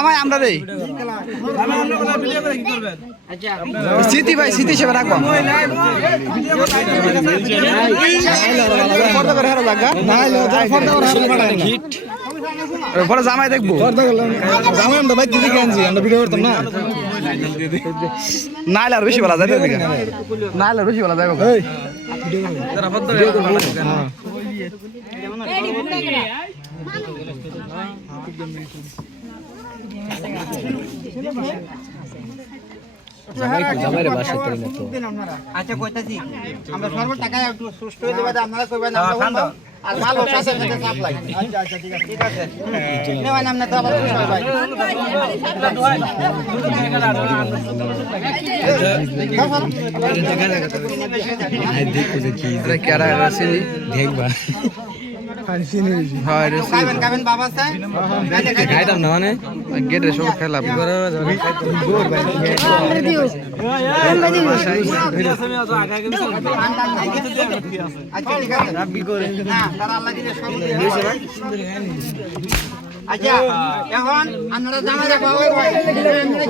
জামাই আমরা রে স্মৃতি ভাই স্মৃতি হিসেবে রাখব ফটো করে হেরো লাগা পরে জামাই দেখব নাইলে আর বেশি বলা যায় দেখে নাইলে আর বেশি বলা যায় আচ্ছা কইতাছি আমরা সর্ব টাকা একটু সুস্থ হয়ে দেবে আপনারা কইবেন আমরা আর ভালো সাথে সাথে সাপ্লাই আচ্ছা আচ্ছা ঠিক আছে ঠিক আছে তো আবার খুশি ভাই দেখবা হয় খাইতাম না মানে? গেটে সব খেলাম আচ্ছা। ঠিক আছে। আচ্ছা এখন আপনারা জামাই রাখব ওই ভাই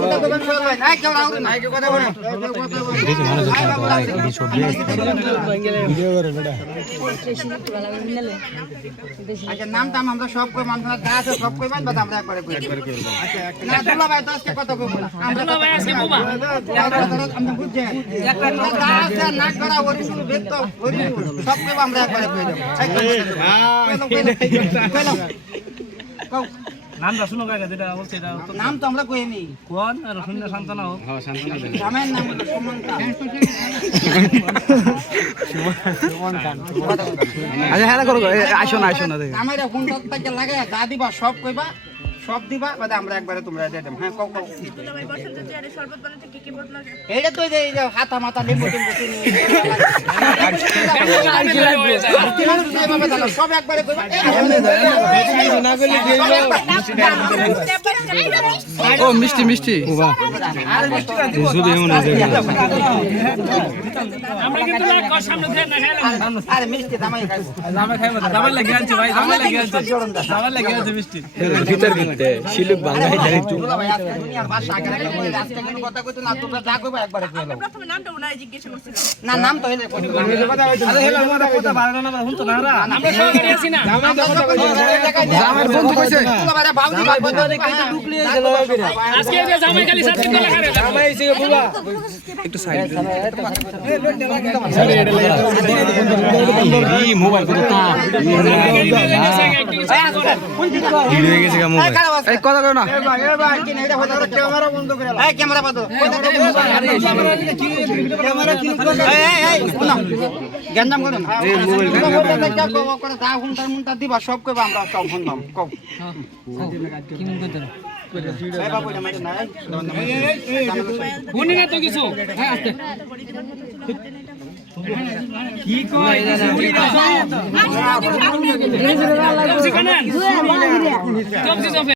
কথা কইবেন সবাই ভাই এই কেউ রাউরে না কথা বলেন দেখি মানুষ এই সব আচ্ছা নাম টাম আমরা সব কই মানুষ যা আছে সব আমরা একবারে কই না দুলা ভাই তো আজকে কথা আমরা দুলা ভাই আজকে কইবা আমরা বুঝছে যা আছে নাক করা ওরি শুরু বেত ওরি সব কইব আমরা একবারে কই দেব কও। নামটা শুনো কাকা যেটা বলছে এটা তো নাম তো আমরা কই নি কোন আর শূন্য সান্তানা হোক। নামের নাম হলো সুমন খান। আচ্ছা হ্যাঁ করো এ, আসো না আসো না নামের ফোন লাগাই যা দিবা সব কইবা। সব দিবা বাদে আমরা একবারে তোমরা দিয়ে দেব। হ্যাঁ কও কও। দুলাভাই বসন্ত চেয়ারে শরবত বানাতে কি কি বদলা এইটা তো এই যে হাতা মাথা লেবু সব একবারে কইবা ও মিষ্টি মিষ্টি। শুধু এমন হয়েছে আমরা কিন্তু সামনে থেকে না আরে মিষ্টি দামাই খাইবো জামাই খাইবো। জামাই লাগে আনছে ভাই জামাই লাগে আনছে জামাই লাগে আনছে মিষ্টি। ভিতর ভিতরে। শিলুক বাংলায় জানি কইতো না তোমরা যা কইবা একবারে কই দাও। প্রথমে নামটা ওনারে জিজ্ঞেস করছিলাম না নাম তো হইলে কই আরে মোটা কথা বাড়া না। হুন তো না রা আমরা সব গাড়ি আছি না জামাইয়ের বন্ধু ভাই বাউজি ভাই বন্ধ। কইতে ঢুকলি গেল আজকে যে জামাই খালি সাথে করে সাইড এই মোবাইল এই কথা কই না। ক্যামেরা বন্ধ গেঞ্জাম করুন দিবা সব কইবা আমরা সব শুনবাম কও। শুনি না তো কিছু। হ্যাঁ আস্তে। কি কই কবজি কানেন কবজি জফে